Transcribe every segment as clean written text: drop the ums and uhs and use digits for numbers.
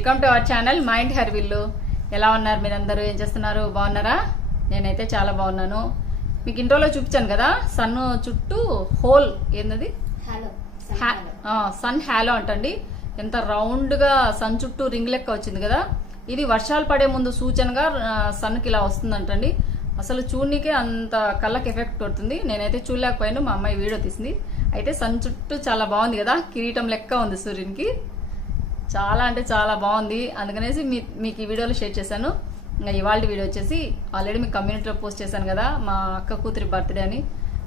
Welcome to our channel mind హర్విల్లు. ఎలా ఉన్నారు మీరందరూ? ఏం చేస్తున్నారు? బాగున్నారా? నేనైతే చాలా బాగున్నాను. మీకు ఇంట్రోలో చూపించాను కదా, సన్ చుట్టూ హోల్ ఏంటది, సన్ హ్యాలో అంటండి. ఎంత రౌండ్ గా సన్ చుట్టూ రింగ్ లెక్క వచ్చింది కదా. ఇది వర్షాలు పడే ముందు సూచనగా సన్కి ఇలా వస్తుందంటండి. అసలు చూడనీకే అంత కళ్ళకి ఎఫెక్ట్ కొడుతుంది. నేనైతే చూడలేకపోయాను, మా అమ్మాయి వీడియో తీసింది. అయితే సన్ చుట్టూ చాలా బాగుంది కదా, కిరీటం లెక్క ఉంది సూర్యునికి. చాలా అంటే చాలా బాగుంది, అందుకనేసి మీకు ఈ వీడియోలో షేర్ చేశాను. ఇంకా ఇవాళ వీడియో వచ్చేసి ఆల్రెడీ మీకు కమ్యూనిటీలో పోస్ట్ చేశాను కదా, మా అక్క కూతురి బర్త్డే అని.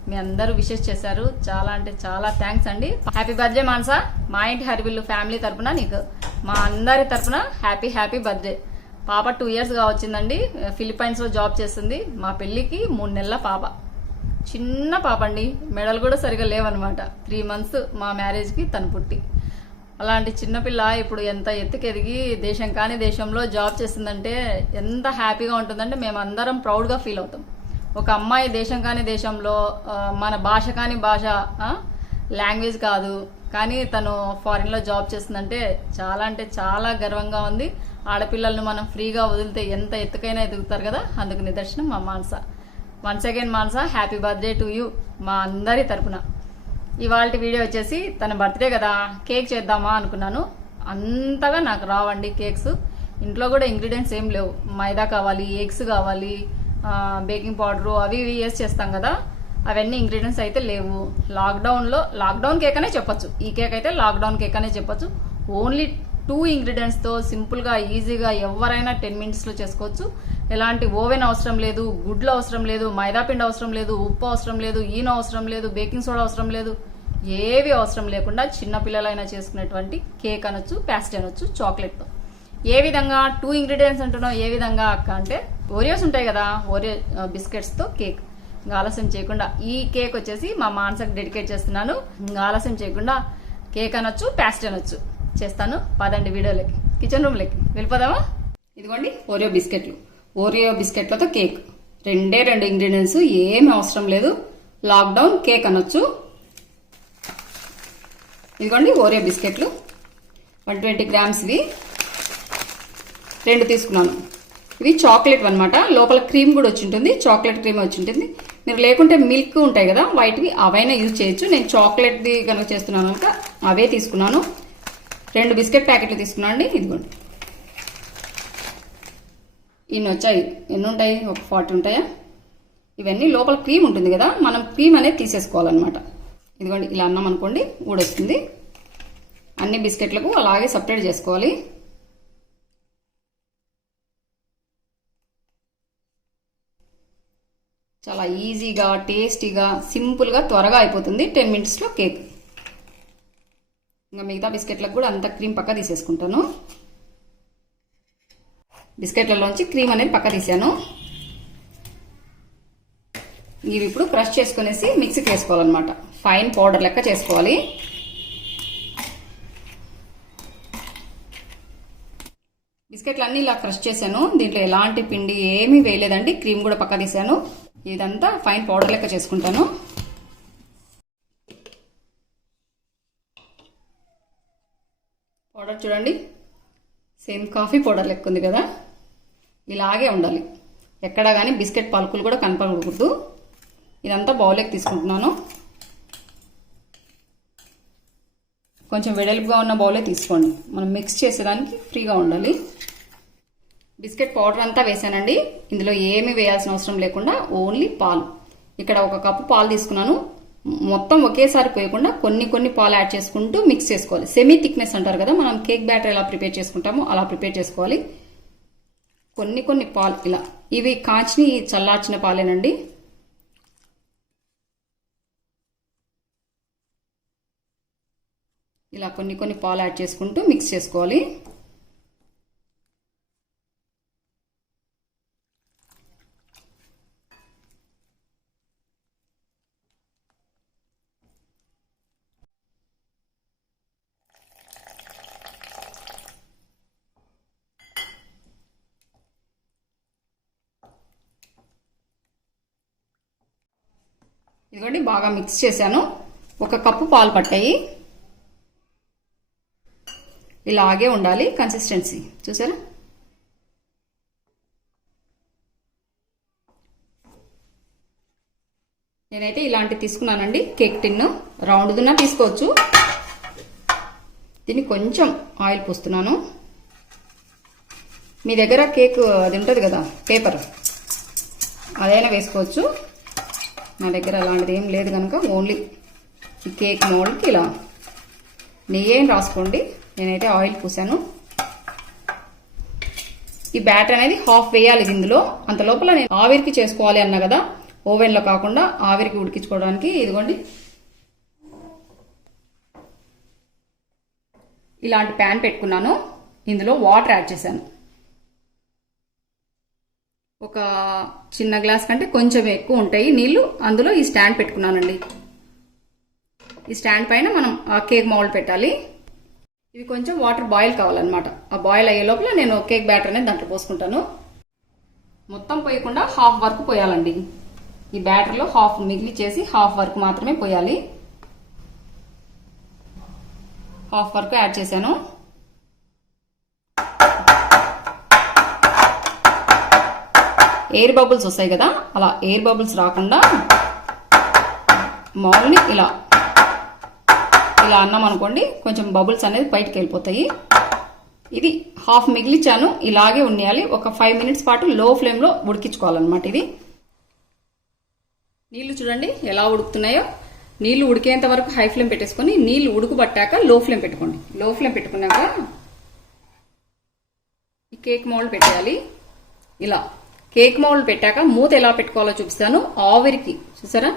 మీ అందరూ విషెస్ చేశారు, చాలా అంటే చాలా థ్యాంక్స్ అండి. Happy birthday Manasa. మా ఇంటి హరివిల్లు ఫ్యామిలీ తరపున నీకు, మా అందరి తరపున హ్యాపీ బర్త్డే. పాప 2 years గా వచ్చిందండి. ఫిలిప్పైన్స్ లో జాబ్ చేస్తుంది. మా పెళ్లికి 3 నెలల పాప, చిన్న పాప అండి. మెడలు కూడా సరిగా లేవన్నమాట. 3 months మా మ్యారేజ్ కి తను పుట్టి. అలాంటి చిన్నపిల్ల ఇప్పుడు ఎంత ఎత్తుకెదిగి దేశం కాని దేశంలో జాబ్ చేస్తుందంటే ఎంత హ్యాపీగా ఉంటుందంటే మేము అందరం ప్రౌడ్గా ఫీల్ అవుతాం. ఒక అమ్మాయి దేశం కాని దేశంలో, మన భాష కాని భాష, లాంగ్వేజ్ కాదు కానీ తను ఫారిన్లో జాబ్ చేస్తుందంటే చాలా అంటే చాలా గర్వంగా ఉంది. ఆడపిల్లలను మనం ఫ్రీగా వదిలితే ఎంత ఎత్తుకైనా ఎదుగుతారు కదా, అందుకు నిదర్శనం మా Manasa. Once again Manasa, happy birthday to you మా అందరి తరపున. ఇవాళ వీడియో వచ్చేసి తన బర్త్డే కదా, కేక్ చేద్దామా అనుకున్నాను. అంతగా నాకు రావండి కేక్స్. ఇంట్లో కూడా ఇంగ్రీడియంట్స్ ఏం లేవు. మైదా కావాలి, ఎగ్స్ కావాలి, బేకింగ్ పౌడరు అవి ఇవి వేసి చేస్తాం కదా, అవన్నీ ఇంగ్రీడియంట్స్ అయితే లేవు. లాక్డౌన్ కేక్ అనే చెప్పొచ్చు. ఈ కేక్ అయితే లాక్డౌన్ కేక్ అనే చెప్పొచ్చు. ఓన్లీ 2 ingredients తో సింపుల్గా ఈజీగా ఎవరైనా 10 minutes లో చేసుకోవచ్చు. ఎలాంటి ఓవెన్ అవసరం లేదు, గుడ్లు అవసరం లేదు, మైదాపిండి అవసరం లేదు, ఉప్పు అవసరం లేదు, ఈనో అవసరం లేదు, బేకింగ్ సోడా అవసరం లేదు. ఏవి అవసరం లేకుండా చిన్నపిల్లలైనా చేసుకునేటువంటి కేక్ అనొచ్చు, ప్యాస్ట్రీ అనొచ్చు చాక్లెట్తో. ఏ విధంగా 2 ingredients అంటున్నావు, ఏ విధంగా అక్క అంటే, ఓరియోస్ ఉంటాయి కదా, ఓరియో బిస్కెట్స్తో కేక్. ఇంకా ఆలస్యం చేయకుండా ఈ కేక్ వచ్చేసి మా మానసకు డెడికేట్ చేస్తున్నాను. ఇంకా ఆలస్యం చేయకుండా కేక్ అనొచ్చు, ప్యాస్ట్రీ అనొచ్చు చేస్తాను. పదండి వీడియోలోకి, కిచెన్ రూమ్లోకి వెళ్ళిపోదామా. ఇదిగోండి ఓరియో బిస్కెట్లతో కేక్. 2 ఇంగ్రీడియంట్స్, ఏమి అవసరం లేదు. లాక్డౌన్ కేక్ అనొచ్చు. ఇదిగోండి ఓరియో బిస్కెట్లు 120 grams ఇవి 2 తీసుకున్నాను. ఇవి చాక్లెట్ అనమాట, లోపల క్రీమ్ కూడా వచ్చి ఉంటుంది, చాక్లెట్ క్రీమ్ వచ్చి ఉంటుంది. మీరు లేకుంటే మిల్క్ ఉంటాయి కదా వైట్వి, అవైనా యూజ్ చేయొచ్చు. నేను చాక్లెట్ది కనుక చేస్తున్నాను కనుక అవే తీసుకున్నాను. 2 బిస్కెట్ ప్యాకెట్లు తీసుకున్నాను అండి. ఇదిగోండి, ఇన్ని వచ్చాయి. ఎన్ని ఉంటాయి? ఒక 40 ఉంటాయా. ఇవన్నీ లోపల క్రీమ్ ఉంటుంది కదా, మనం క్రీమ్ అనేది తీసేసుకోవాలన్నమాట. ఇదిగోండి, ఇలా అన్నాం అనుకోండి ఊడొస్తుంది. అన్ని బిస్కెట్లకు అలాగే సపరేట్ చేసుకోవాలి. చాలా ఈజీగా, టేస్టీగా, సింపుల్గా, త్వరగా అయిపోతుంది. 10 minutesలో కేక్. ఇంకా మిగతా బిస్కెట్లకు కూడా అంత క్రీమ్ పక్క తీసేసుకుంటాను. బిస్కెట్లలోంచి క్రీమ్ అనేది పక్క తీసాను. ఇవి ఇప్పుడు క్రష్ చేసుకునేసి మిక్సీకి వేసుకోవాలన్నమాట. ఫైన్ పౌడర్ లెక్క చేసుకోవాలి. బిస్కెట్లు అన్నీ ఇలా క్రష్ చేశాను. దీంట్లో ఎలాంటి పిండి ఏమీ వేయలేదండి. క్రీమ్ కూడా పక్క తీసాను. ఇదంతా ఫైన్ పౌడర్ లెక్క చేసుకుంటాను. పౌడర్ చూడండి, సేమ్ కాఫీ పౌడర్ లెక్క ఉంది కదా, ఇలాగే ఉండాలి. ఎక్కడా కానీ బిస్కెట్ పలుకులు కూడా కనపడకూడదు. ఇదంతా బౌల్లోకి తీసుకుంటున్నాను. కొంచెం వెడల్పుగా ఉన్న బౌలే తీసుకోండి, మనం మిక్స్ చేసేదానికి ఫ్రీగా ఉండాలి. బిస్కెట్ పౌడర్ అంతా వేసానండి. ఇందులో ఏమీ వేయాల్సిన అవసరం లేకుండా ఓన్లీ పాలు. ఇక్కడ 1 కప్పు పాలు తీసుకున్నాను. మొత్తం ఒకేసారి పోయకుండా కొన్ని పాలు యాడ్ చేసుకుంటూ మిక్స్ చేసుకోవాలి. సెమీ థిక్నెస్ అంటారు కదా, మనం కేక్ బ్యాటర్ ఎలా ప్రిపేర్ చేసుకుంటామో అలా ప్రిపేర్ చేసుకోవాలి. కొన్ని పాలు ఇలా, ఇవి కాంచి చల్లార్చిన పాలేనండి. ఇలా కొన్ని పాలు యాడ్ చేసుకుంటూ మిక్స్ చేసుకోవాలి. ఇదిగోండి, బాగా మిక్స్ చేశాను. 1 కప్పు పాలు పట్టాయి. ఇలాగే ఉండాలి కన్సిస్టెన్సీ, చూసారా? నేనైతే ఇలాంటి తీసుకున్నానండి, కేక్ టిన్. రౌండ్దున్నా తీసుకోవచ్చు. దీన్ని కొంచెం ఆయిల్ పూస్తున్నాను. మీ దగ్గర కేక్ అది ఉంటుంది కదా పేపర్, అదైనా వేసుకోవచ్చు. నా దగ్గర అలాంటిది ఏం లేదు కనుక ఓన్లీ ఈ కేక్ మోల్డ్కి ఇలా నెయ్యేం రాసుకోండి. నేనైతే ఆయిల్ పూసాను. ఈ బ్యాటర్ అనేది హాఫ్ వేయాలి ఇందులో. అంత లోపల నేను ఆవిరికి చేసుకోవాలి అన్నా కదా, ఓవెన్లో కాకుండా ఆవిరికి ఉడికించుకోవడానికి. ఇదిగోండి ఇలాంటి ప్యాన్ పెట్టుకున్నాను. ఇందులో వాటర్ యాడ్ చేశాను. ఒక చిన్న గ్లాస్ కంటే కొంచెం ఎక్కువ ఉంటాయి నీళ్లు. అందులో ఈ స్టాండ్ పెట్టుకున్నానండి. ఈ స్టాండ్ పైన మనం ఆ కేక్ మౌల్డ్ పెట్టాలి. ఇవి కొంచెం వాటర్ బాయిల్ కావాలన్నమాట. ఆ బాయిల్ అయ్యే లోపల నేను కేక్ బ్యాటర్ అనేది దాంట్లో పోసుకుంటాను. మొత్తం పోయకుండా హాఫ్ వరకు పోయాలండి. ఈ బ్యాటర్లో హాఫ్ మిగిలి చేసి హాఫ్ వరకు మాత్రమే పోయాలి. హాఫ్ వరకు యాడ్ చేశాను. ఎయిర్ బబుల్స్ వస్తాయి కదా, అలా ఎయిర్ బబుల్స్ రాకుండా మౌల్ని ఇలా ఇలా అన్నాం అనుకోండి, కొంచెం బబుల్స్ అనేది బయటకు వెళ్ళిపోతాయి. ఇది హాఫ్ మిగిలిచ్చాను, ఇలాగే ఉండాలి. ఒక 5 మినిట్స్ పాటు లో ఫ్లేమ్లో ఉడికించుకోవాలన్నమాట. ఇది నీళ్లు చూడండి ఎలా ఉడుకుతున్నాయో. నీళ్లు ఉడికేంత వరకు హై ఫ్లేమ్ పెట్టేసుకొని నీళ్లు ఉడుకుబట్టాక లో ఫ్లేమ్ పెట్టుకోండి. లో ఫ్లేమ్ పెట్టుకున్నాక ఈ కేక్ మౌల్డ్ పెట్టేయాలి. ఇలా కేక్ మౌల్డ్ పెట్టాక మూత ఎలా పెట్టుకోవాలో చూపిస్తాను. ఆవిరికి చూసారా,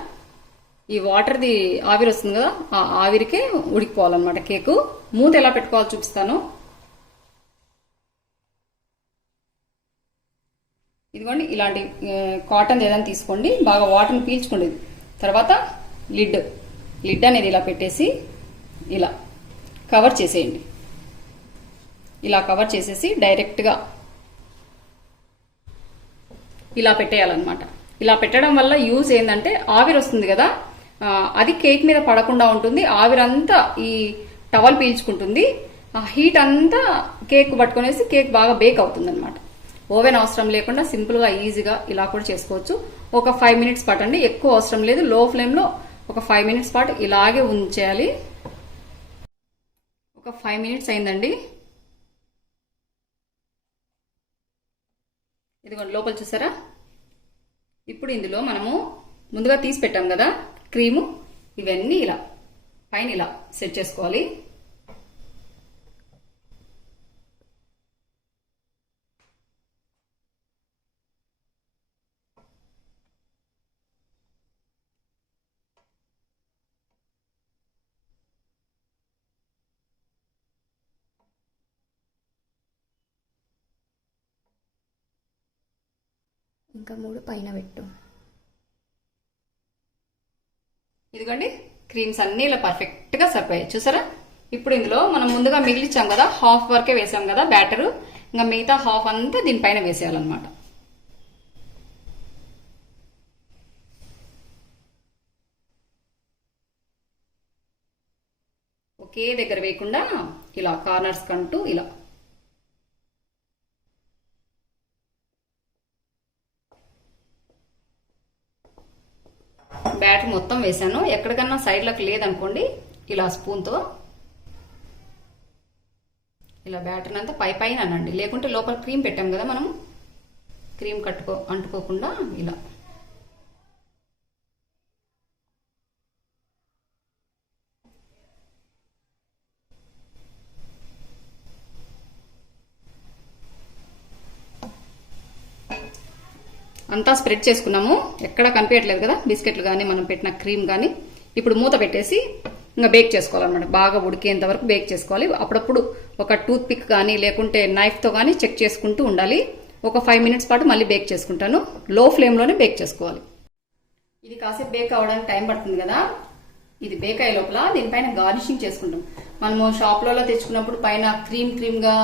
ఈ వాటర్ది ఆవిరి వస్తుంది కదా, ఆ ఆవిరికే ఉడికిపోవాలన్నమాట కేకు. మూత ఎలా పెట్టుకోవాలో చూపిస్తాను. ఇదిగోండి ఇలాంటి కాటన్ ఏదైనా తీసుకోండి, బాగా వాటర్ని పీల్చుకోండి. తర్వాత లిడ్ అనేది ఇలా పెట్టేసి ఇలా కవర్ చేసేయండి. ఇలా కవర్ చేసేసి డైరెక్ట్గా ఇలా పెట్టేయాలన్నమాట. ఇలా పెట్టడం వల్ల యూజ్ ఏంటంటే ఆవిరి వస్తుంది కదా, అది కేక్ మీద పడకుండా ఉంటుంది. ఆవిరంతా ఈ టవల్ పీల్చుకుంటుంది. ఆ హీట్ అంతా కేక్ పట్టుకునేసి కేక్ బాగా బేక్ అవుతుంది అనమాట. ఓవెన్ అవసరం లేకుండా సింపుల్గా ఈజీగా ఇలా కూడా చేసుకోవచ్చు. ఒక 5 మినిట్స్ పట్టండి, ఎక్కువ అవసరం లేదు. లో ఫ్లేమ్లో ఒక 5 మినిట్స్ పాటు ఇలాగే ఉంచేయాలి. ఒక 5 మినిట్స్ అయిందండి. ఇదిగోండి లోపల చూసారా. ఇప్పుడు ఇందులో మనము ముందుగా తీసి పెట్టాం కదా క్రీము, ఇవన్నీ ఇలా పైన ఇలా సెట్ చేసుకోవాలి. ఇంకా 3 పైన పెట్టు. ఇదిగోండి క్రీమ్స్ అన్ని ఇలా పర్ఫెక్ట్ గా సరిపోయాయి చూసారా. ఇప్పుడు ఇందులో మనం ముందుగా మిగిలిచ్చాం కదా, హాఫ్ వరకే వేసాం కదా బ్యాటర్, ఇంకా మిగతా హాఫ్ అంతా దీనిపైన వేసేయాలన్నమాట. ఒకే దగ్గర వేయకుండా ఇలా కార్నర్స్ కంటూ ఇలా బ్యాటర్ మొత్తం వేసాను. ఎక్కడికన్నా సైడ్లకు లేదనుకోండి, ఇలా స్పూన్తో ఇలా బ్యాటర్ అంతా పైన అనండి. లేకుంటే లోపల క్రీమ్ పెట్టాం కదా మనం, క్రీమ్ అంటుకోకుండా ఇలా అంతా స్ప్రెడ్ చేసుకున్నాము. ఎక్కడ కనిపించట్లేదు కదా బిస్కెట్లు కానీ మనం పెట్టిన క్రీమ్ కానీ. ఇప్పుడు మూత పెట్టేసి ఇంకా బేక్ చేసుకోవాలన్నమాట. బాగా ఉడికేంత వరకు బేక్ చేసుకోవాలి. అప్పుడప్పుడు ఒక టూత్ పిక్ కానీ లేకుంటే నైఫ్తో కానీ చెక్ చేసుకుంటూ ఉండాలి. ఒక 5 మినిట్స్ పాటు మళ్ళీ బేక్ చేసుకుంటాను. లో ఫ్లేమ్లోనే బేక్ చేసుకోవాలి. ఇది కాసేపు బేక్ అవ్వడానికి టైం పడుతుంది కదా, ఇది బేక్ అయ్యే లోపల దీనిపైన గార్నిషింగ్ చేసుకుంటాం. మనము షాప్లలో తెచ్చుకున్నప్పుడు పైన క్రీమ్గా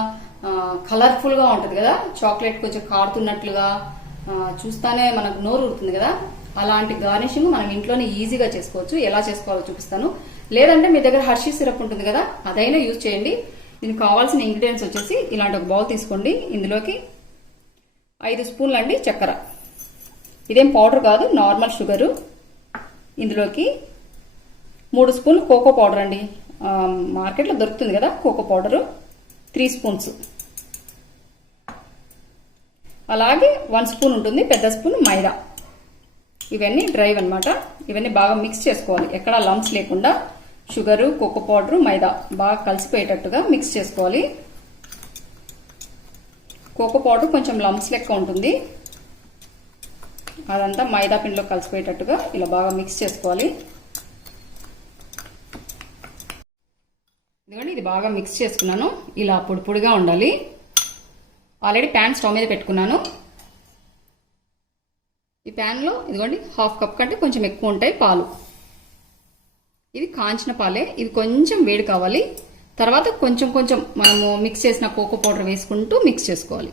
కలర్ఫుల్గా ఉంటుంది కదా, చాక్లెట్ కొంచెం కారుతున్నట్లుగా చూస్తానే మనకు నోరు ఊరుతుంది కదా. అలాంటి గార్నిషింగ్ మనం ఇంట్లోనే ఈజీగా చేసుకోవచ్చు. ఎలా చేసుకోవాలో చూపిస్తాను. లేదంటే మీ దగ్గర హర్షీ సిరప్ ఉంటుంది కదా, అదైనా యూజ్ చేయండి. దీనికి కావాల్సిన ఇంగ్రీడియంట్స్ వచ్చేసి ఇలాంటి ఒక బౌల్ తీసుకోండి. ఇందులోకి 5 స్పూన్లు అండి చక్కెర. ఇదేం పౌడర్ కాదు, నార్మల్ షుగరు. ఇందులోకి 3 స్పూన్లు కోకో పౌడర్ అండి, మార్కెట్లో దొరుకుతుంది కదా కోకో పౌడరు, 3 స్పూన్స్. అలాగే 1 స్పూన్ ఉంటుంది, పెద్ద స్పూన్ మైదా. ఇవన్నీ డ్రైవ్ అన్నమాట. ఇవన్నీ బాగా మిక్స్ చేసుకోవాలి, ఎక్కడ లంప్స్ లేకుండా. షుగరు, కోకో పౌడరు, మైదా బాగా కలిసిపోయేటట్టుగా మిక్స్ చేసుకోవాలి. కోకో పౌడర్ కొంచెం లంప్స్ లెక్క ఉంటుంది, అదంతా మైదా పిండిలో కలిసిపోయేటట్టుగా ఇలా బాగా మిక్స్ చేసుకోవాలి. ఇదిగోండి, ఇది బాగా మిక్స్ చేసుకున్నాను. ఇలా పొడి పొడిగా ఉండాలి. ఆల్రెడీ ప్యాన్ స్టవ్ మీద పెట్టుకున్నాను. ఈ ప్యాన్లో ఇదిగోండి 1/2 కప్ కంటే కొంచెం ఎక్కువ ఉంటాయి పాలు. ఇవి కాంచిన పాలే. ఇవి కొంచెం వేడి కావాలి. తర్వాత కొంచెం కొంచెం మనము మిక్స్ చేసిన కోకో పౌడర్ వేసుకుంటూ మిక్స్ చేసుకోవాలి.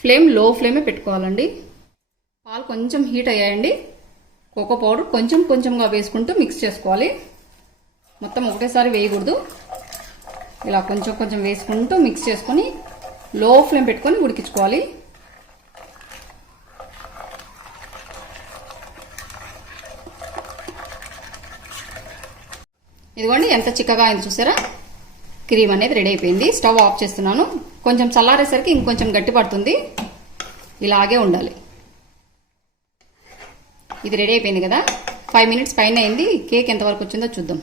ఫ్లేమ్ లో ఫ్లేమే పెట్టుకోవాలండి. పాలు కొంచెం హీట్ అయ్యాయండి. కోకో పౌడర్ కొంచెం కొంచెంగా వేసుకుంటూ మిక్స్ చేసుకోవాలి. మొత్తం ఒకటేసారి వేయకూడదు. ఇలా కొంచెం కొంచెం వేసుకుంటూ మిక్స్ చేసుకొని లో ఫ్లేమ్ పెట్టుకొని ఉడికించుకోవాలి. ఇదిగోండి ఎంత చిక్కగా అయింది చూసారా. క్రీమ్ అనేది రెడీ అయిపోయింది. స్టవ్ ఆఫ్ చేస్తున్నాను. కొంచెం చల్లారేసరికి ఇంకొంచెం గట్టి పడుతుంది. ఇలాగే ఉండాలి. ఇది రెడీ అయిపోయింది కదా. 5 మినిట్స్ పైన అయింది. కేక్ ఎంతవరకు వచ్చిందో చూద్దాం.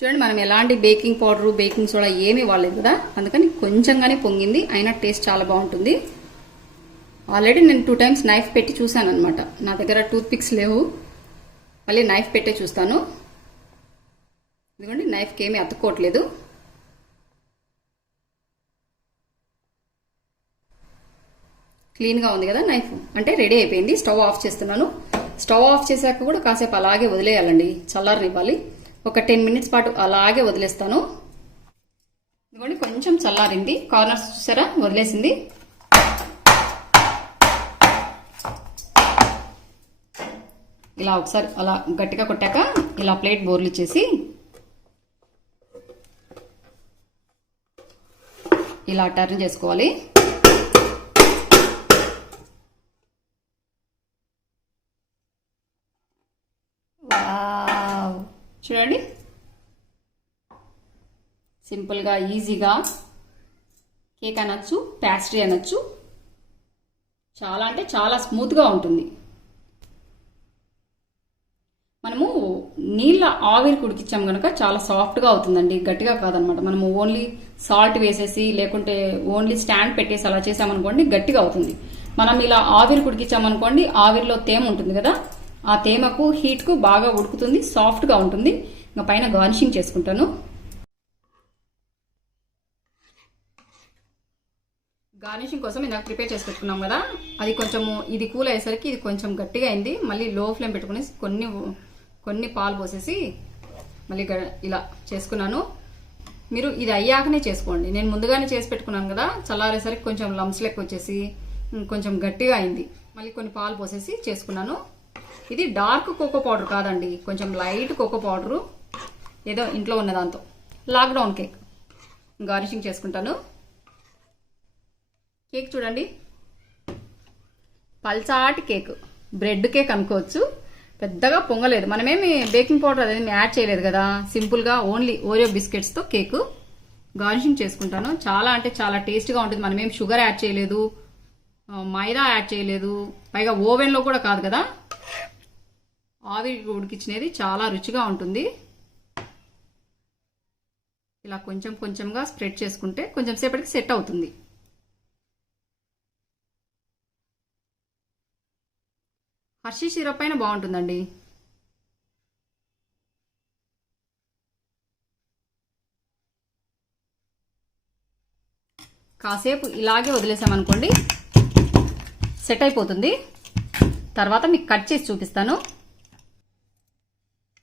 చూడండి, మనం ఎలాంటి బేకింగ్ పౌడర్, బేకింగ్ సోడా ఏమీ వాడలేదు కదా, అందుకని కొంచెంగానే పొంగింది. అయినా టేస్ట్ చాలా బాగుంటుంది. ఆల్రెడీ నేను 2 టైమ్స్ నైఫ్ పెట్టి చూసాను అనమాట. నా దగ్గర టూత్ పిక్స్ లేవు, మళ్ళీ నైఫ్ పెట్టే చూస్తాను. ఇదిగోండి, నైఫ్కి ఏమీ అతుక్కోవట్లేదు. క్లీన్గా ఉంది కదా నైఫ్. అంటే రెడీ అయిపోయింది. స్టవ్ ఆఫ్ చేస్తున్నాను. స్టవ్ ఆఫ్ చేశాక కూడా కాసేపు అలాగే వదిలేయాలండి, చల్లారనివ్వాలి. ఒక 10 మినిట్స్ పాటు అలాగే వదిలేస్తాను. ఇదిగోండి, కొంచెం చల్లారింది. కార్నర్స్ చూసారా వదిలేసింది. ఇలా ఒకసారి అలా గట్టిగా కొట్టాక ఇలా ప్లేట్ బోర్లు ఇచ్చేసి ఇలా టర్న్ చేసుకోవాలి. చూడండి, సింపుల్గా ఈజీగా కేక్ అనొచ్చు, ప్యాస్ట్రీ అనొచ్చు. చాలా అంటే చాలా స్మూత్గా ఉంటుంది. మనము నీళ్ళ ఆవిరికి ఉడికించాం కనుక చాలా సాఫ్ట్గా అవుతుందండి, గట్టిగా కాదనమాట. మనము ఓన్లీ సాల్ట్ వేసేసి లేకుంటే ఓన్లీ స్టాండ్ పెట్టేసి అలా చేసామనుకోండి గట్టిగా అవుతుంది. మనం ఇలా ఆవిరికి ఉడికించామనుకోండి, ఆవిరిలో తేమ ఉంటుంది కదా, ఆ తేమకు హీట్కు బాగా ఉడుకుతుంది, సాఫ్ట్గా ఉంటుంది. ఇంకా పైన గార్నిషింగ్ చేసుకుంటాను. గార్నిషింగ్ కోసం ఇందాక ప్రిపేర్ చేసి పెట్టుకున్నాం కదా, అది కొంచెము ఇది కూల్ అయ్యేసరికి ఇది కొంచెం గట్టిగా అయింది. మళ్ళీ లో ఫ్లేమ్ పెట్టుకుని కొన్ని పాలు పోసేసి మళ్ళీ ఇలా చేసుకున్నాను. మీరు ఇది అయ్యాకనే చేసుకోండి. నేను ముందుగానే చేసి పెట్టుకున్నాను కదా, చల్లారేసరికి కొంచెం లంప్స్ లెక్క వచ్చేసి కొంచెం గట్టిగా అయింది. మళ్ళీ కొన్ని పాలు పోసేసి చేసుకున్నాను. ఇది డార్క్ కోకో పౌడర్ కాదండి, కొంచెం లైట్ కోకో పౌడరు, ఏదో ఇంట్లో ఉన్న దాంతో. లాక్డౌన్ కేక్ గార్నిషింగ్ చేసుకుంటాను. కేక్ చూడండి, పల్చాటి కేక్, బ్రెడ్ కేక్ అనుకోవచ్చు. పెద్దగా పొంగలేదు. మనమేమి బేకింగ్ పౌడర్ అదేమి యాడ్ చేయలేదు కదా, సింపుల్గా ఓన్లీ ఓరియో బిస్కెట్స్తో కేక్ గార్నిషింగ్ చేసుకుంటాను. చాలా అంటే చాలా టేస్ట్గా ఉంటుంది. మనమేం షుగర్ యాడ్ చేయలేదు, మైదా యాడ్ చేయలేదు, పైగా ఓవెన్లో కూడా కాదు కదా, ఆవిరికి ఉడికించినది. చాలా రుచిగా ఉంటుంది. ఇలా కొంచెం కొంచెంగా స్ప్రెడ్ చేసుకుంటే కొంచెం సేపటికి సెట్ అవుతుంది. హర్షీ సిరప్ అయినా బాగుంటుందండి. కాసేపు ఇలాగే వదిలేసామనుకోండి సెట్ అయిపోతుంది. తర్వాత మీకు కట్ చేసి చూపిస్తాను.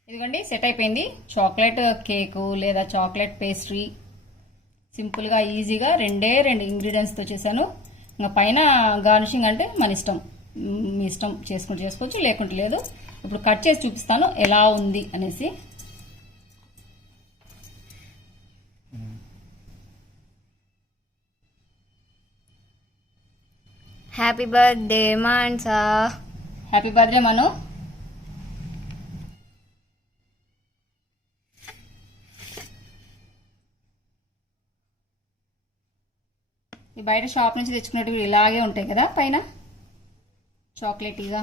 ఇదిగోండి, సెట్ అయిపోయింది. చాక్లెట్ కేకు లేదా చాక్లెట్ పేస్ట్రీ సింపుల్గా ఈజీగా 2 ఇంగ్రీడియంట్స్తో చేశాను. ఇంకా పైన గార్నిషింగ్ అంటే మన ఇష్టం, మీ ఇష్టం చేసుకోవచ్చు, లేకుంటే లేదు. ఇప్పుడు కట్ చేసి చూపిస్తాను ఎలా ఉంది అనేసి. Happy birthday Mansa. Happy birthday Manu. ఈ బయట షాప్ నుంచి తెచ్చుకున్నట్టు ఇలాగే ఉంటాయి కదా పైన చాక్లెటీగా.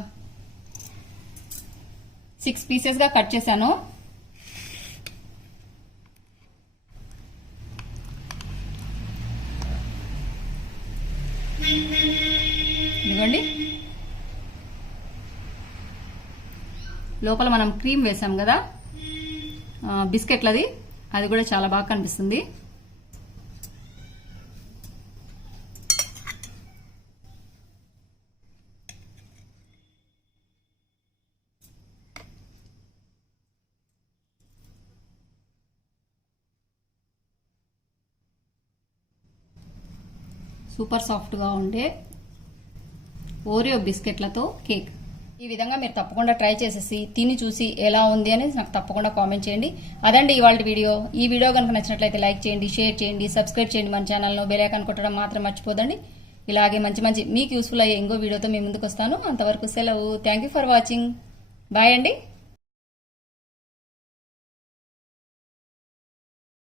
6 పీసెస్గా కట్ చేశాను. ఇదిగోండి, లోపల మనం క్రీమ్ వేసాం కదా బిస్కెట్లది, అది కూడా చాలా బాగా కనిపిస్తుంది. సూపర్ సాఫ్ట్గా ఉండే ఓరియో బిస్కెట్లతో కేక్. ఈ విధంగా మీరు తప్పకుండా ట్రై చేసేసి తిని చూసి ఎలా ఉంది అనేది నాకు తప్పకుండా కామెంట్ చేయండి. అదండి ఇవాళ వీడియో. ఈ వీడియో కనుక నచ్చినట్లయితే లైక్ చేయండి, షేర్ చేయండి, సబ్స్క్రైబ్ చేయండి. మన ఛానల్ను బెల్ ఐకాన్ కొట్టడం మాత్రం మర్చిపోదండి. ఇలాగే మంచి మీకు యూస్ఫుల్ అయ్యే ఇంకో వీడియోతో మీ ముందుకు వస్తాను. అంతవరకు సెలవు. Thank you for watching. Bye అండి.